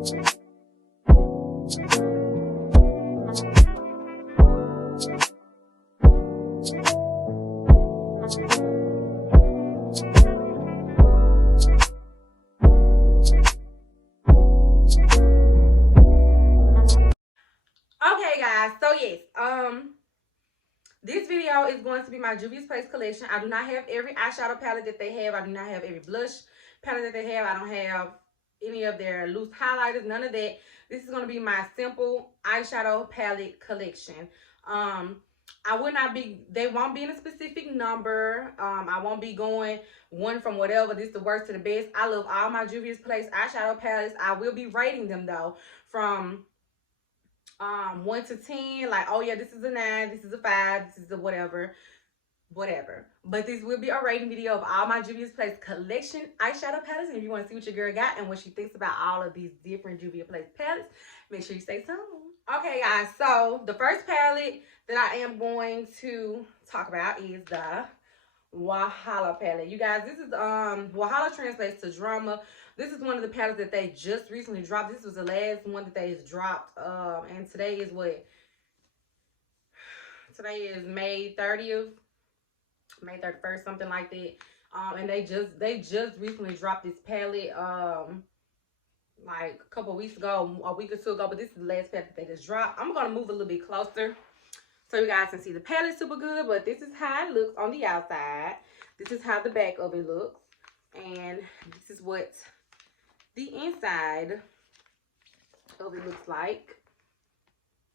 Okay guys, so yes, this video is going to be my Juvias Place collection. I do not have every eyeshadow palette that they have. I do not have every blush palette that they have. I don't have any of their loose highlighters, none of that. This is going to be my simple eyeshadow palette collection. I will not be, they won't be in a specific number. I won't be going one from whatever, this the worst to the best. I love all my Juvias Place eyeshadow palettes. I will be rating them though from 1 to 10, like, oh yeah, this is a 9, this is a 5, this is a whatever. But this will be a rating video of all my Juvias Place collection eyeshadow palettes. And if you want to see what your girl got and what she thinks about all of these different Juvias Place palettes, make sure you stay tuned. Okay guys, so the first palette that I am going to talk about is the Wahala palette. You guys, this is Wahala translates to drama. This is one of the palettes that they just recently dropped. This was the last one that they dropped. And today is what? Today is May 30th. May 31st, something like that. And they just recently dropped this palette like a couple weeks ago, a week or two ago, but this is the last palette that they just dropped. I'm gonna move a little bit closer so you guys can see the palette super good, but this is how it looks on the outside. This is how the back of it looks, and this is what the inside of it looks like.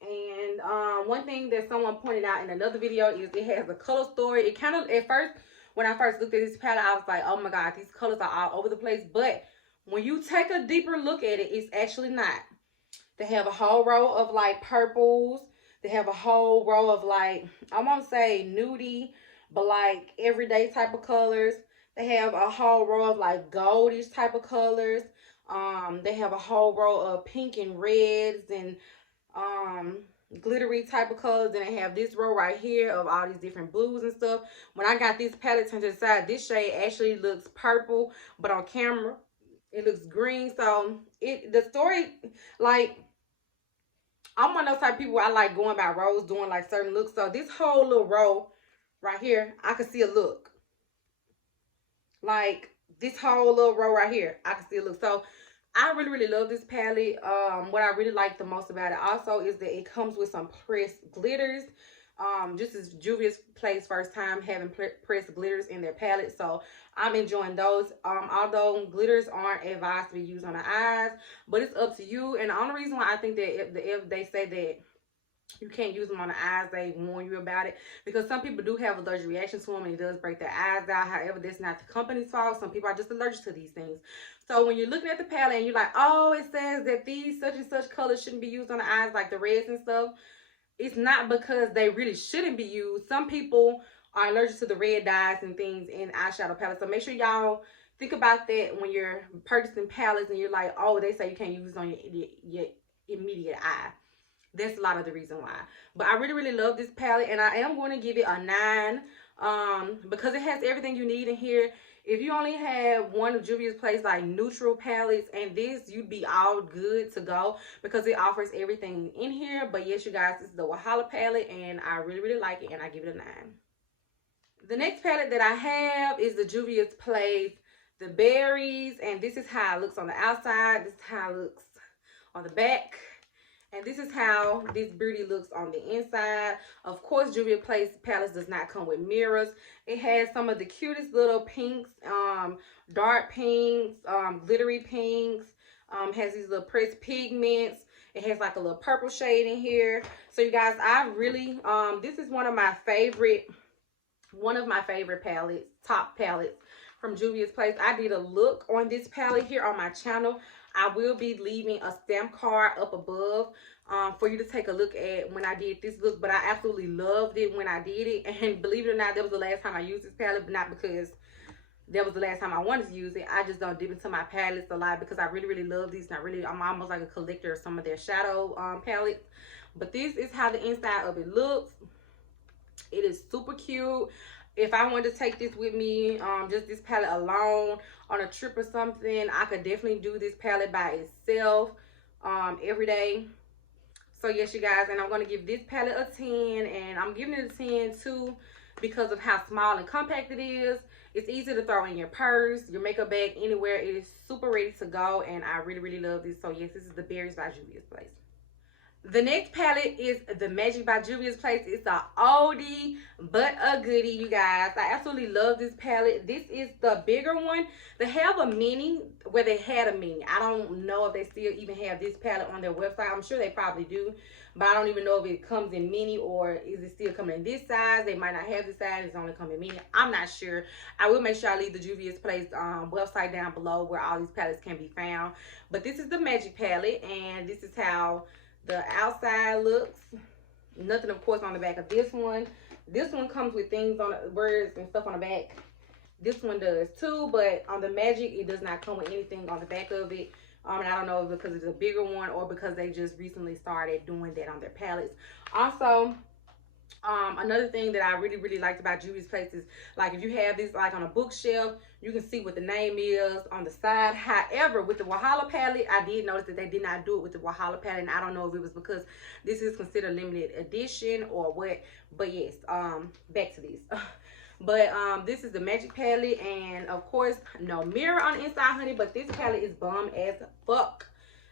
And one thing that someone pointed out in another video is it has a color story. It kind of, at first, when I first looked at this palette, I was like, oh my god, these colors are all over the place. But when you take a deeper look at it, it's actually not. They have a whole row of like purples. They have a whole row of like, I won't say nudie, but like everyday type of colors. They have a whole row of like goldish type of colors. They have a whole row of pink and reds and glittery type of colors. And they have this row right here of all these different blues and stuff. When I got this palette turned to the side, this shade actually looks purple, but on camera it looks green. So the story, like, I'm one of those type of people, I like going by rows, doing like certain looks. So this whole little row right here, I can see a look. Like this whole little row right here, I can see a look. So I really love this palette. What I really like the most about it also is that it comes with some pressed glitters. This is Juvia's Place first time having pressed glitters in their palette, so I'm enjoying those. Although glitters aren't advised to be used on the eyes, but it's up to you. And the only reason why I think that if they say that you can't use them on the eyes, they warn you about it, because some people do have allergic reaction to them and it does break their eyes out. However, that's not the company's fault. Some people are just allergic to these things. So when you're looking at the palette and you're like, oh, it says that these such and such colors shouldn't be used on the eyes, like the reds and stuff, it's not because they really shouldn't be used. Some people are allergic to the red dyes and things in eyeshadow palettes. So make sure y'all think about that when you're purchasing palettes and you're like, oh, they say you can't use it on your immediate eye. That's a lot of the reason why. But I really love this palette, and I am going to give it a 9 because it has everything you need in here. If you only have one of Juvia's Place like neutral palettes and this, you'd be all good to go because it offers everything in here. But yes, you guys, this is the Wahala palette, and I really like it, and I give it a 9. The next palette that I have is the Juvia's Place the Berries, and this is how it looks on the outside. This is how it looks on the back. And this is how this beauty looks on the inside. Of course, Juvia's Place palettes does not come with mirrors. It has some of the cutest little pinks, dark pinks, glittery pinks. Has these little pressed pigments. It has like a little purple shade in here. So you guys, I really, this is one of my favorite palettes, top palettes from Juvia's Place. I did a look on this palette here on my channel. I will be leaving a stamp card up above for you to take a look at when I did this look. But I absolutely loved it when I did it. And believe it or not, that was the last time I used this palette. But not because that was the last time I wanted to use it. I just don't dip into my palettes a lot because I really love these. And I'm almost like a collector of some of their shadow palettes. But this is how the inside of it looks. It is super cute. If I wanted to take this with me, just this palette alone on a trip or something, I could definitely do this palette by itself. every day. So yes, you guys, and I'm going to give this palette a 10, and I'm giving it a 10 too because of how small and compact it is. It's easy to throw in your purse, your makeup bag, anywhere. It is super ready to go, and I really, really love this. So yes, this is the Berries by Juvias Place. The next palette is the Magic by Juvias Place. It's a oldie but a goodie, you guys. I absolutely love this palette. This is the bigger one. They have a mini where they had a mini. I don't know if they still even have this palette on their website. I'm sure they probably do, but I don't even know if it comes in mini or is it still coming in this size. They might not have this size. It's only coming in mini. I'm not sure. I will make sure I leave the Juvias Place website down below where all these palettes can be found. But this is the Magic palette, and this is how the outside looks. Nothing, of course, on the back of this one. This one comes with things on the words and stuff on the back. This one does too, but on the Magic, it does not come with anything on the back of it. And I don't know if because it's a bigger one or because they just recently started doing that on their palettes. Also, another thing that I really, really liked about Juvia's Place is, like, if you have this like on a bookshelf, you can see what the name is on the side. However, with the Wahala palette, I did notice that they did not do it with the Wahala palette, and I don't know if it was because this is considered limited edition or what. But yes, back to this. But this is the Magic palette, and of course, no mirror on the inside, honey. But this palette is bomb as fuck.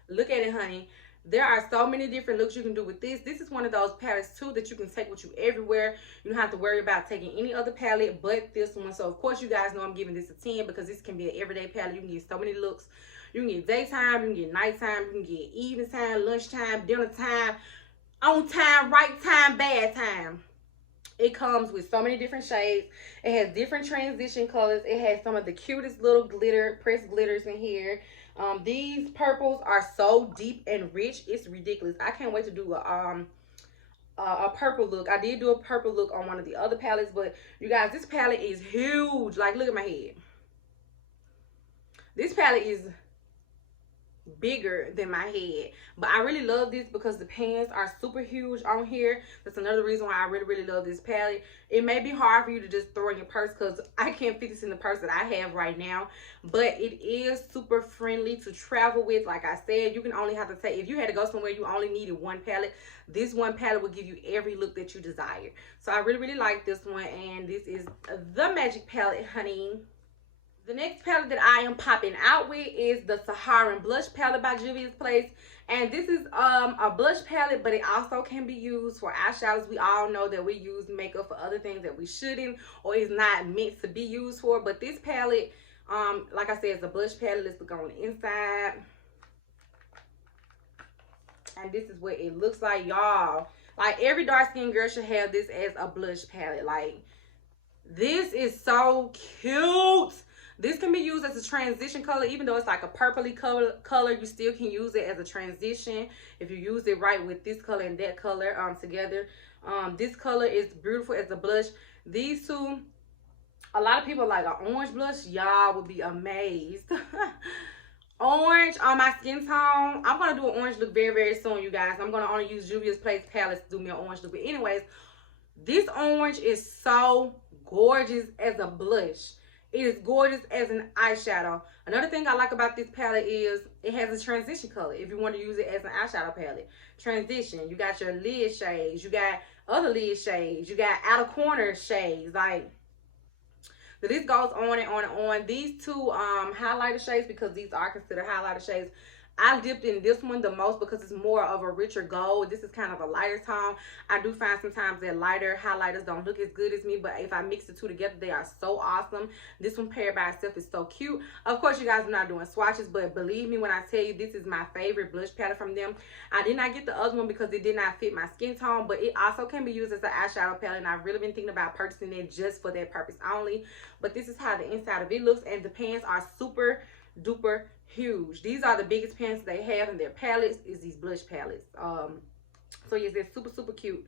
Look at it, honey. There are so many different looks you can do with this. This is one of those palettes too that you can take with you everywhere. You don't have to worry about taking any other palette but this one. So of course, you guys know I'm giving this a 10 because this can be an everyday palette. You can get so many looks. You can get daytime, you can get nighttime, you can get evening time, lunchtime, dinner time, on time, right time, bad time. It comes with so many different shades. It has different transition colors. It has some of the cutest little glitter, pressed glitters in here. These purples are so deep and rich. It's ridiculous. I can't wait to do a purple look. I did do a purple look on one of the other palettes, but you guys, this palette is huge. Like, look at my head. This palette is bigger than my head, but I really love this because the pans are super huge on here. That's another reason why I really, really love this palette. It may be hard for you to just throw in your purse because I can't fit this in the purse that I have right now, but it is super friendly to travel with. Like I said, you can only have to take, if you had to go somewhere you only needed one palette, this one palette will give you every look that you desire. So I really, really like this one, and this is the Magic palette, honey. The next palette that I am popping out with is the Saharan blush palette by Juvia's Place. And this is a blush palette, but it also can be used for eyeshadows. We all know that we use makeup for other things that we shouldn't, or is not meant to be used for. But this palette, like I said, it's a blush palette. Let's look on the inside. And this is what it looks like, y'all. Like, every dark-skinned girl should have this as a blush palette. Like, this is so cute. This can be used as a transition color. Even though it's like a purpley color, you still can use it as a transition if you use it right with this color and that color together. This color is beautiful as a blush. These two, a lot of people like an orange blush. Y'all would be amazed. Orange on my skin tone. I'm going to do an orange look very, very soon, you guys. I'm going to only use Juvia's Place palettes to do me an orange look. But anyways, this orange is so gorgeous as a blush. It is gorgeous as an eyeshadow. Another thing I like about this palette is it has a transition color. If you want to use it as an eyeshadow palette. Transition. You got your lid shades. You got other lid shades. You got outer corner shades. Like, the list goes on and on and on. These two highlighter shades, because these are considered highlighter shades, I dipped in this one the most because it's more of a richer gold. This is kind of a lighter tone. I do find sometimes that lighter highlighters don't look as good as me, but if I mix the two together, they are so awesome. This one paired by itself is so cute. Of course, you guys are not doing swatches, but believe me when I tell you this is my favorite blush palette from them. I did not get the other one because it did not fit my skin tone, but it also can be used as an eyeshadow palette, and I've really been thinking about purchasing it just for that purpose only. But this is how the inside of it looks, and the pans are super duper huge. These are the biggest pans they have in their palettes, is these blush palettes. So yes, they're super, super cute,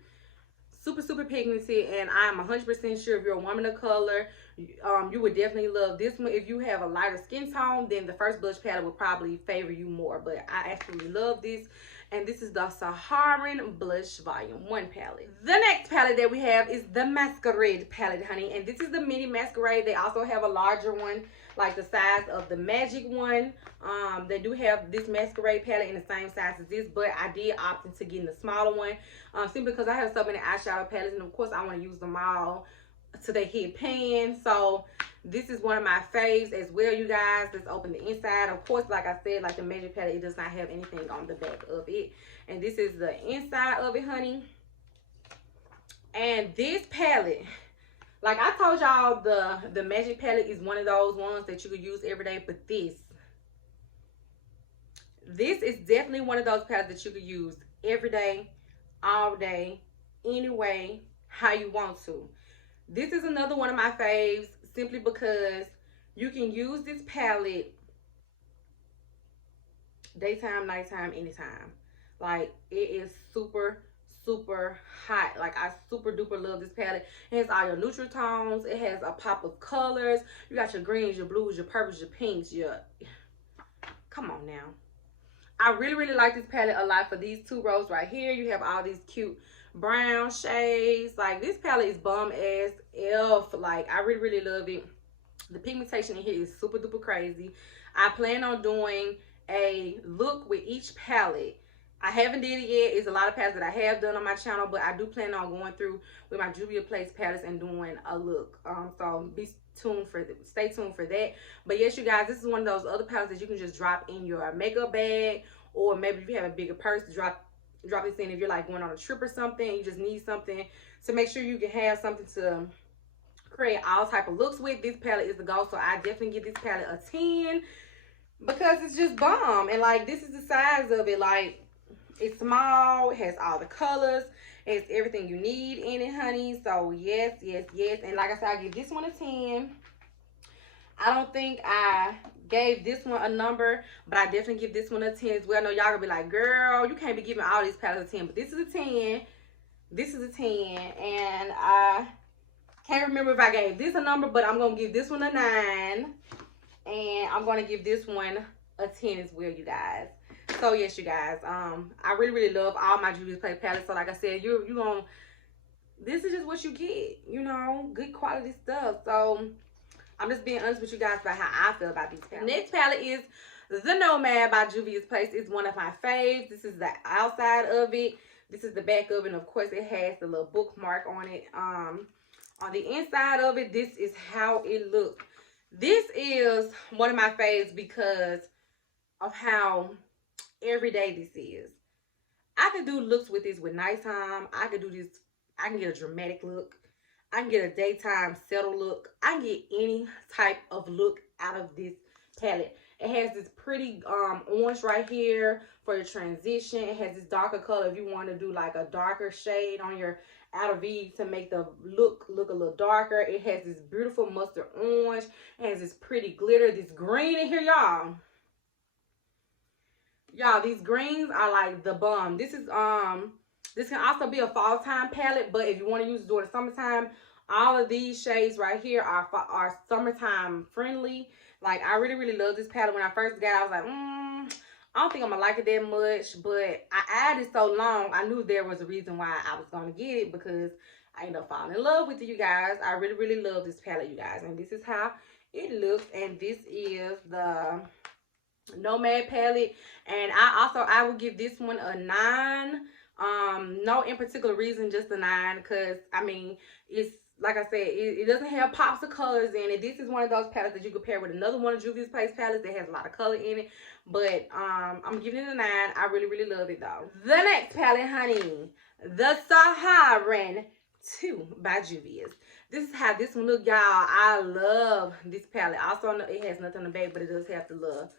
super, super pigmented, and I'm 100% sure if you're a woman of color, you would definitely love this one. If you have a lighter skin tone, then the first blush palette would probably favor you more, but I absolutely love this. And this is the Saharan Blush Volume 1 palette. The next palette that we have is the Masquerade palette, honey. And this is the mini Masquerade. They also have a larger one. like the size of the Magic one. They do have this Masquerade palette in the same size as this, but I did opt into getting the smaller one, simply because I have so many eyeshadow palettes, and of course I want to use them all to they hit pan. So this is one of my faves as well, you guys. Let's open the inside. Of course, like I said, like the Magic palette, it does not have anything on the back of it, and this is the inside of it, honey. And this palette, like I told y'all, the Magic palette is one of those ones that you could use every day, but this is definitely one of those palettes that you could use every day, all day, any way, how you want to. This is another one of my faves, simply because you can use this palette daytime, nighttime, anytime. Like, it is super hot. Like, I super duper love this palette. It has all your neutral tones. It has a pop of colors. You got your greens, your blues, your purples, your pinks, your... Come on now. I really like this palette a lot for these two rows right here. You have all these cute brown shades. Like, this palette is bomb as F. Like, I really love it. The pigmentation in here is super duper crazy. I plan on doing a look with each palette. I haven't did it yet. It's a lot of palettes that I have done on my channel, but I do plan on going through with my Juvias Place Palettes and doing a look. So stay tuned for that. But yes, you guys, this is one of those other palettes that you can just drop in your makeup bag, or maybe if you have a bigger purse, drop this in if you're like going on a trip or something. You just need something to make sure you can have something to create all type of looks with. This palette is the go. So I definitely give this palette a 10 because it's just bomb. And like, this is the size of it. Like, it's small, it has all the colors, it's everything you need in it, honey. So yes. And like I said, I give this one a 10. I don't think I gave this one a number, but I definitely give this one a 10 as well. I know y'all gonna be like, girl, you can't be giving all these palettes a 10, but this is a 10. This is a 10, and I can't remember if I gave this a number, but I'm gonna give this one a 9, and I'm gonna give this one a 10 as well, you guys. So yes, you guys, I really love all my Juvias Place palettes. So like I said, you gonna, this is just what you get, you know, good quality stuff. So I'm just being honest with you guys about how I feel about these palettes. Next palette is the Nomad by Juvias Place. It's one of my faves. This is the outside of it. This is the back of it, and of course it has the little bookmark on it. On the inside of it, this is how it looks. This is one of my faves because of how everyday this is. I could do looks with this with nighttime. I could do this, I can get a dramatic look, I can get a daytime settle look, I can get any type of look out of this palette. It has this pretty orange right here for your transition. It has this darker color if you want to do like a darker shade on your outer V to make the look a little darker. It has this beautiful mustard orange. It has this pretty glitter, this green in here, y'all. Y'all, these greens are like the bomb. This is this can also be a fall time palette, but if you want to use it during the summertime, all of these shades right here are summertime friendly. Like, I really love this palette. When I first got it, I was like, I don't think I'm gonna like it that much, but I added so long, I knew there was a reason why I was gonna get it, because I ended up falling in love with it, you guys. I really love this palette, you guys, and this is how it looks. And this is the Nomad palette, and I would give this one a 9. No in particular reason, just a 9, because I mean, it's like I said, it doesn't have pops of colors in it. This is one of those palettes that you could pair with another one of Juvias Place palettes that has a lot of color in it. But I'm giving it a 9. I really love it though. The next palette, honey, the Saharan 2 by Juvias. This is how this one look, y'all. I love this palette. Also, it has nothing on the back, but it does have the little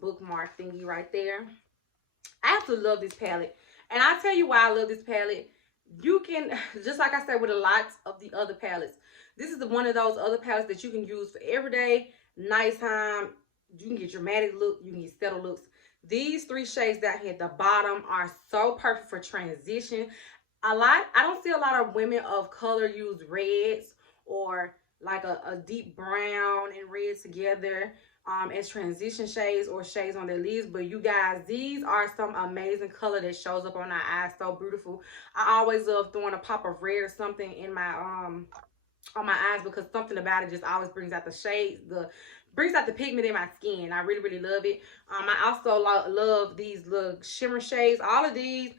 bookmark thingy right there. I absolutely love this palette, and I'll tell you why I love this palette. You can, just like I said with a lot of the other palettes, this is one of those other palettes that you can use for everyday, nighttime. You can get dramatic look, you can get settle looks. These 3 shades down here at the bottom are so perfect for transition. I don't see a lot of women of color use reds or like a deep brown and red together as transition shades or shades on their lids. But you guys, these are some amazing color that shows up on our eyes, so beautiful. I always love throwing a pop of red or something in my on my eyes, because something about it just always brings out the shades, the brings out the pigment in my skin. I really, really love it. I also love these little shimmer shades. All of these,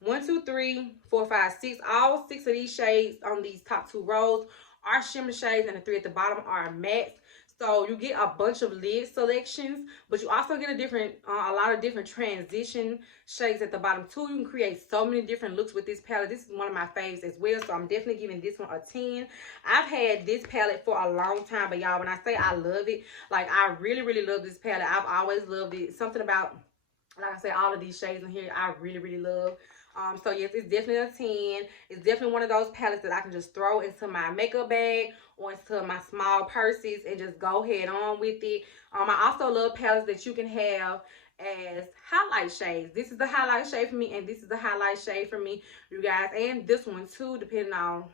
1, 2, 3, 4, 5, 6, all 6 of these shades on these top 2 rows are shimmer shades, and the 3 at the bottom are mattes. So you get a bunch of lid selections, but you also get a lot of different transition shades at the bottom too. You can create so many different looks with this palette. This is one of my faves as well, so I'm definitely giving this one a 10. I've had this palette for a long time, but y'all, when I say I love it, like I really, really love this palette. I've always loved it. Something about, like I said, all of these shades in here, I really, really love. So yes, it's definitely a 10. It's definitely one of those palettes that I can just throw into my makeup bag or into my small purses and just go head on with it. I also love palettes that you can have as highlight shades. This is the highlight shade for me, and this is the highlight shade for me, you guys, and this one too, depending on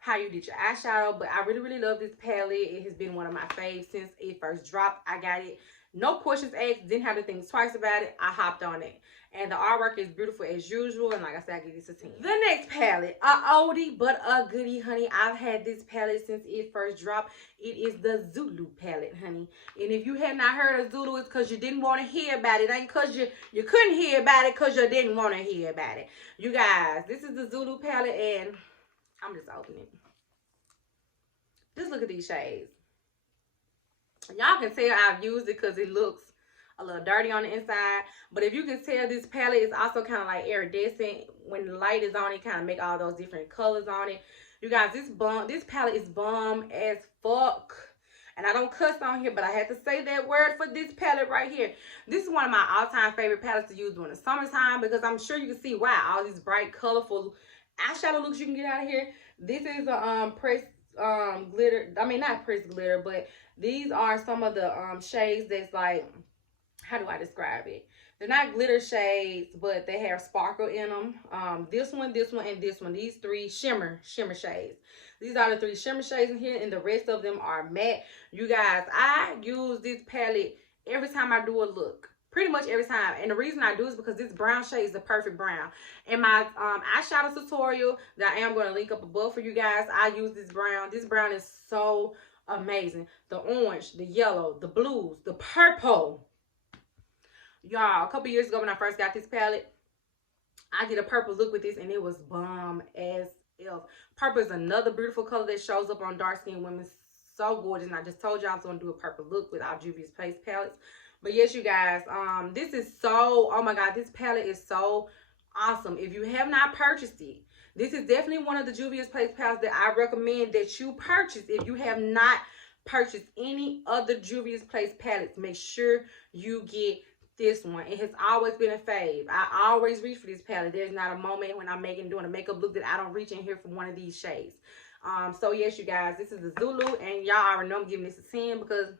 how you did your eyeshadow. But I really, really love this palette. It has been one of my faves since it first dropped. I got it, no questions asked, didn't have to think twice about it. I hopped on it, and the artwork is beautiful as usual, and like I said, I give this a 10. The next palette, a oldie but a goodie, honey. I've had this palette since it first dropped. It is the Zulu palette, honey. And if you had not heard of Zulu, it's because you didn't want to hear about it. It ain't because you couldn't hear about it, because you didn't want to hear about it. You guys, this is the Zulu palette, and I'm just opening it. Just look at these shades. Y'all can tell I've used it because it looks a little dirty on the inside. But if you can tell, this palette is also kind of like iridescent. When the light is on it, kind of make all those different colors on it. You guys, this palette is bomb as fuck. And I don't cuss on here, but I had to say that word for this palette right here. This is one of my all-time favorite palettes to use during the summertime, because I'm sure you can see why. All these bright, colorful eyeshadow looks you can get out of here. This is a pressed glitter. I mean, not pressed glitter, but these are some of the shades that's like, how do I describe it? They're not glitter shades, but they have sparkle in them. This one, and this one. These 3 shimmer shades. These are the 3 shimmer shades in here, and the rest of them are matte. You guys, I use this palette every time I do a look. Pretty much every time. And the reason I do is because this brown shade is the perfect brown. In my eyeshadow tutorial that I am going to link up above for you guys, I use this brown. This brown is so amazing. The orange, the yellow, the blues, the purple. Y'all, a couple years ago when I first got this palette, I did a purple look with this, and it was bomb as F. Purple is another beautiful color that shows up on dark skinned women. So gorgeous. And I just told you I was going to do a purple look with our Juvias Place palettes. But yes, you guys, this is so, oh my God, this palette is so awesome. If you have not purchased it, this is definitely one of the Juvias Place palettes that I recommend that you purchase. If you have not purchased any other Juvias Place palettes, make sure you get this one. It has always been a fave. I always reach for this palette. There's not a moment when I'm doing a makeup look that I don't reach in here for one of these shades. So yes, you guys, this is the Zulu, and y'all already know I'm giving this a 10 because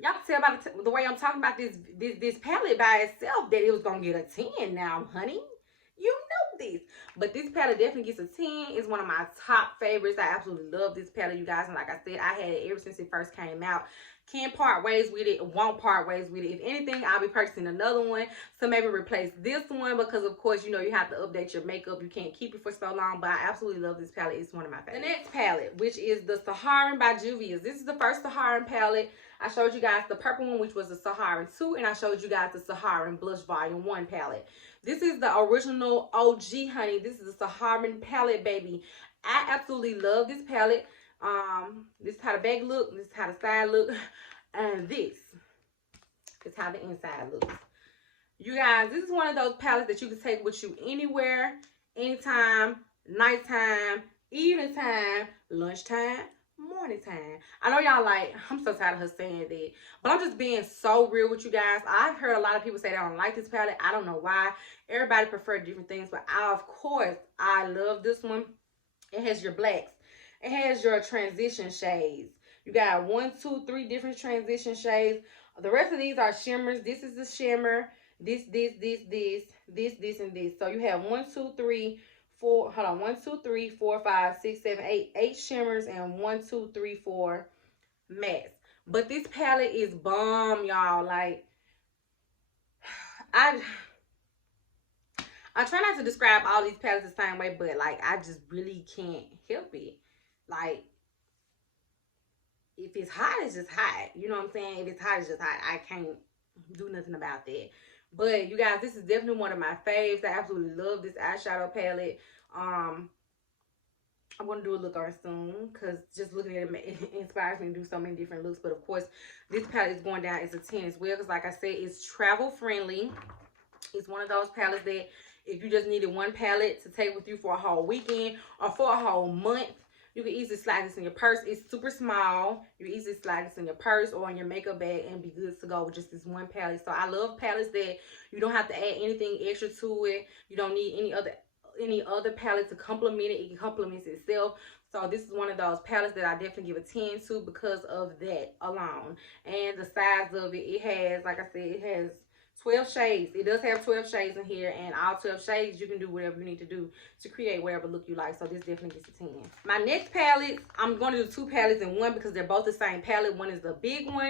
y'all can tell by the way I'm talking about this palette by itself that it was gonna get a 10 now, honey. You know this. But this palette definitely gets a 10. It's one of my top favorites. I absolutely love this palette, you guys. And like I said, I had it ever since it first came out. Can't part ways with it. Won't part ways with it. If anything, I'll be purchasing another one to maybe replace this one, because of course, you know, you have to update your makeup. You can't keep it for so long. But I absolutely love this palette. It's one of my favorites. The next palette, which is the Saharan by Juvia's. This is the first Saharan palette. I showed you guys the purple one, which was the Saharan 2, and I showed you guys the Saharan Blush Volume 1 palette. This is the original OG, honey. This is the Saharan palette, baby. I absolutely love this palette. This is how the back look. This is how the side look. And this is how the inside looks. You guys, this is one of those palettes that you can take with you anywhere, anytime, nighttime, evening time, lunchtime, morning time. I know y'all like, I'm so tired of her saying that, but I'm just being so real with you guys. I've heard a lot of people say they don't like this palette. I don't know why. Everybody prefers different things, but of course, I love this one. It has your blacks. It has your transition shades. You got 1, 2, 3 different transition shades. The rest of these are shimmers. This is the shimmer. This, and this. So you have 1, 2, 3, 4. Hold on. 1, 2, 3, 4, 5, 6, 7, 8. 8 shimmers and 1, 2, 3, 4 mattes. But this palette is bomb, y'all. Like, I try not to describe all these palettes the same way, but like I just really can't help it. Like, if it's hot, it's just hot. You know what I'm saying? If it's hot, it's just hot. I can't do nothing about that. But you guys, this is definitely one of my faves. I absolutely love this eyeshadow palette. I'm going to do a look on soon because just looking at it inspires me to do so many different looks. But of course, this palette is going down as a 10 as well because like I said, it's travel friendly. It's one of those palettes that if you just needed one palette to take with you for a whole weekend or for a whole month, you can easily slide this in your purse. It's super small. You can easily slide this in your purse or in your makeup bag and be good to go with just this one palette. So I love palettes that you don't have to add anything extra to it. You don't need any other palette to complement it. It complements itself. So this is one of those palettes that I definitely give a 10 to because of that alone. And the size of it, it has, like I said, it has 12 shades. It does have 12 shades in here, and all 12 shades, you can do whatever you need to do to create whatever look you like. So this definitely gets a 10. My next palette, I'm going to do 2 palettes in one because they're both the same palette. One is the big one,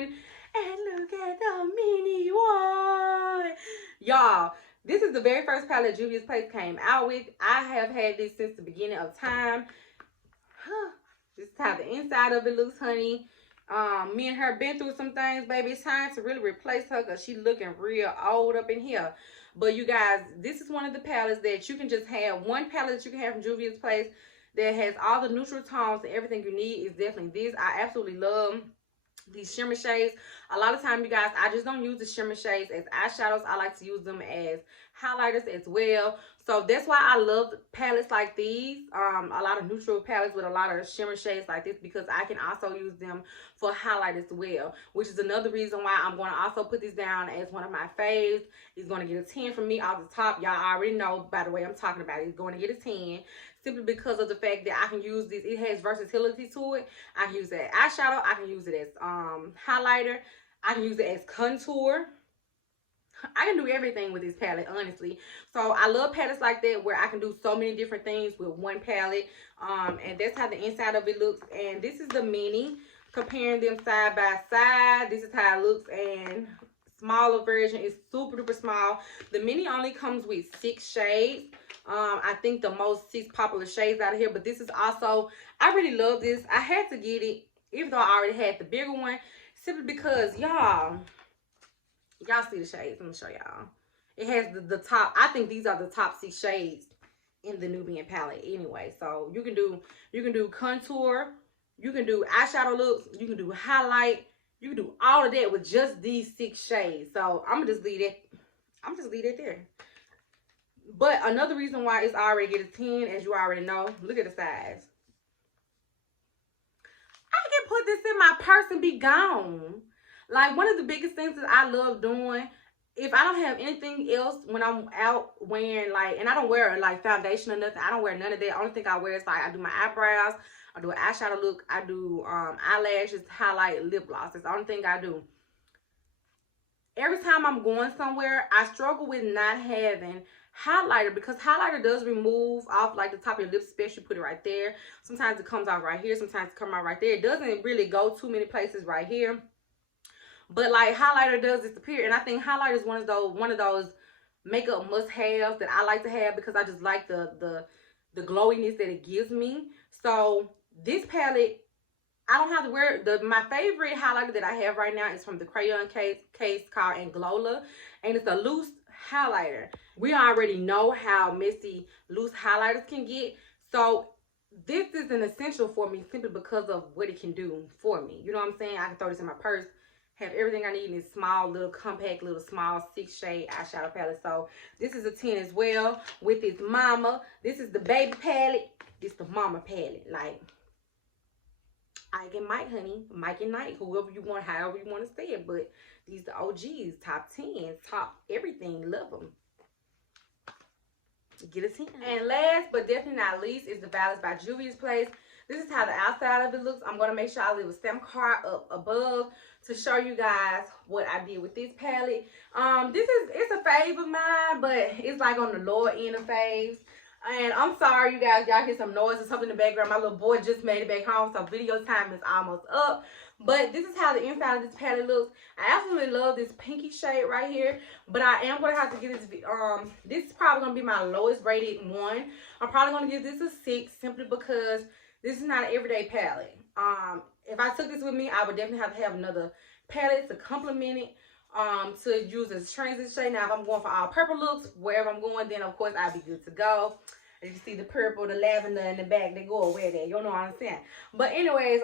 and look at the mini one. Y'all, this is the very first palette Juvias Place came out with. I have had this since the beginning of time. This is how the inside of it looks, honey. Me and her been through some things, baby. It's time to really replace her because she's looking real old up in here. But you guys, this is one of the palettes that you can just have. One palette that you can have from Juvia's Place that has all the neutral tones and everything you need is definitely this. I absolutely love these shimmer shades. A lot of time, you guys, I just don't use the shimmer shades as eyeshadows. I like to use them as highlighters as well. So that's why I love palettes like these. A lot of neutral palettes with a lot of shimmer shades like this because I can also use them for highlight as well. Which is another reason why I'm going to also put this down as one of my faves. It's going to get a 10 from me off the top. Y'all already know by the way I'm talking about it. It's going to get a 10. Simply because of the fact that I can use this. It has versatility to it. I can use it as eyeshadow. I can use it as highlighter. I can use it as contour. I can do everything with this palette, honestly. So I love palettes like that where I can do so many different things with one palette. And that's how the inside of it looks. And this is the mini. Comparing them side by side. This is how it looks. And smaller version is super duper small. The mini only comes with 6 shades. I think the most 6 popular shades out of here. But this is also, I really love this. I had to get it even though I already had the bigger one. Simply because, y'all see the shades. Let me show y'all. It has the top. I think these are the top 6 shades in the Nubian palette anyway. So you can do contour. You can do eyeshadow looks. You can do highlight. You can do all of that with just these 6 shades. So I'm gonna just leave that. I'm just leave it there. But another reason why it's already get a 10, as you already know, look at the size. I can put this in my purse and be gone. Like, one of the biggest things that I love doing, if I don't have anything else when I'm out wearing, like, and I don't wear, like, foundation or nothing. I don't wear none of that. Only thing I wear is, like, I do my eyebrows. I do an eyeshadow look. I do eyelashes, highlight, lip gloss. That's the only thing I do. Every time I'm going somewhere, I struggle with not having highlighter because highlighter does remove off like the top of your lips, especially put it right there. Sometimes it comes out right here. Sometimes it comes out right there. It doesn't really go too many places right here. But like highlighter does disappear. And I think highlighter is one of those makeup must-haves that I like to have because I just like the glowiness that it gives me. So this palette, I don't have to wear my favorite highlighter that I have right now is from the crayon case called Anglola, and it's a loose highlighter. We already know how messy loose highlighters can get, so this is an essential for me simply because of what it can do for me. You know what I'm saying? I can throw this in my purse, have everything I need in this small little compact little small 6 shade eyeshadow palette. So this is a 10 as well with this mama. This is the baby palette. This the mama palette. Like, Ike and Mike, honey. Mike and Knight, whoever you want, however you want to say it. But these the OGs, top 10, top everything. Love them. Get a 10. And last but definitely not least is the Violets by Juvias Place. This is how the outside of it looks. I'm going to make sure I leave a stamp card up above to show you guys what I did with this palette. It's a fave of mine, but it's like on the lower end of faves. And I'm sorry, you guys. Y'all hear some noise or something in the background. My little boy just made it back home, so video time is almost up. But this is how the inside of this palette looks. I absolutely love this pinky shade right here. But I am going to have to give this, this is probably going to be my lowest rated one. I'm probably going to give this a 6 simply because this is not an everyday palette. if I took this with me, I would definitely have to have another palette to complement it, to use as transition shade. Now, if I'm going for all purple looks, wherever I'm going, then of course I'll be good to go. As you see, the purple, the lavender in the back, they go away there. You know what I'm saying? But anyways,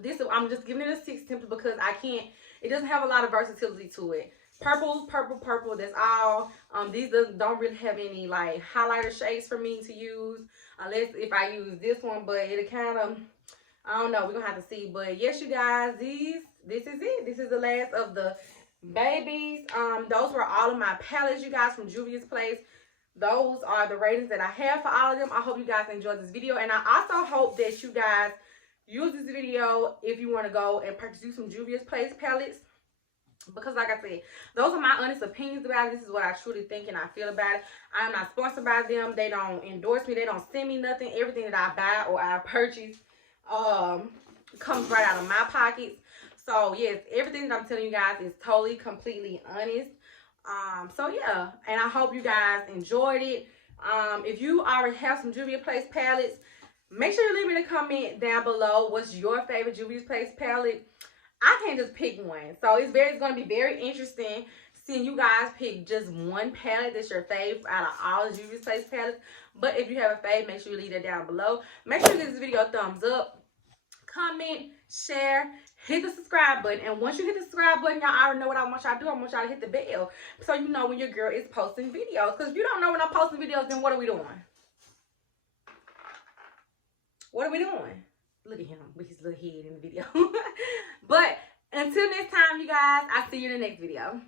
this, I'm just giving it a 6 simply because I can't, it doesn't have a lot of versatility to it. Purple, purple, purple, that's all. These don't really have any like highlighter shades for me to use, unless if I use this one, but it kind of, I don't know, we're gonna have to see. But yes, you guys, this is it. This is the last of the babies. Those were all of my palettes, you guys, from Juvias Place. Those are the ratings that I have for all of them. I hope you guys enjoyed this video, and I also hope that you guys use this video if you want to go and purchase you some Juvias Place palettes, because like I said, those are my honest opinions about it. This is what I truly think and I feel about it. I am not sponsored by them. They don't endorse me. They don't send me nothing. Everything that I buy or I purchase comes right out of my pockets. So yes, everything that I'm telling you guys is totally, completely honest. So yeah, and I hope you guys enjoyed it. If you already have some Juvias Place palettes, make sure you leave me a comment down below. What's your favorite Juvias Place palette? I can't just pick one, so it's going to be very interesting seeing you guys pick just one palette that's your fave out of all the Juvias Place palettes. But if you have a fave, make sure you leave that down below. Make sure you give this video a thumbs up, comment, share, hit the subscribe button. And once you hit the subscribe button, y'all already know what I want y'all to do. I want y'all to hit the bell so you know when your girl is posting videos. Because if you don't know when I'm posting videos, then what are we doing? What are we doing? Look at him with his little head in the video. But until next time, you guys, I'll see you in the next video.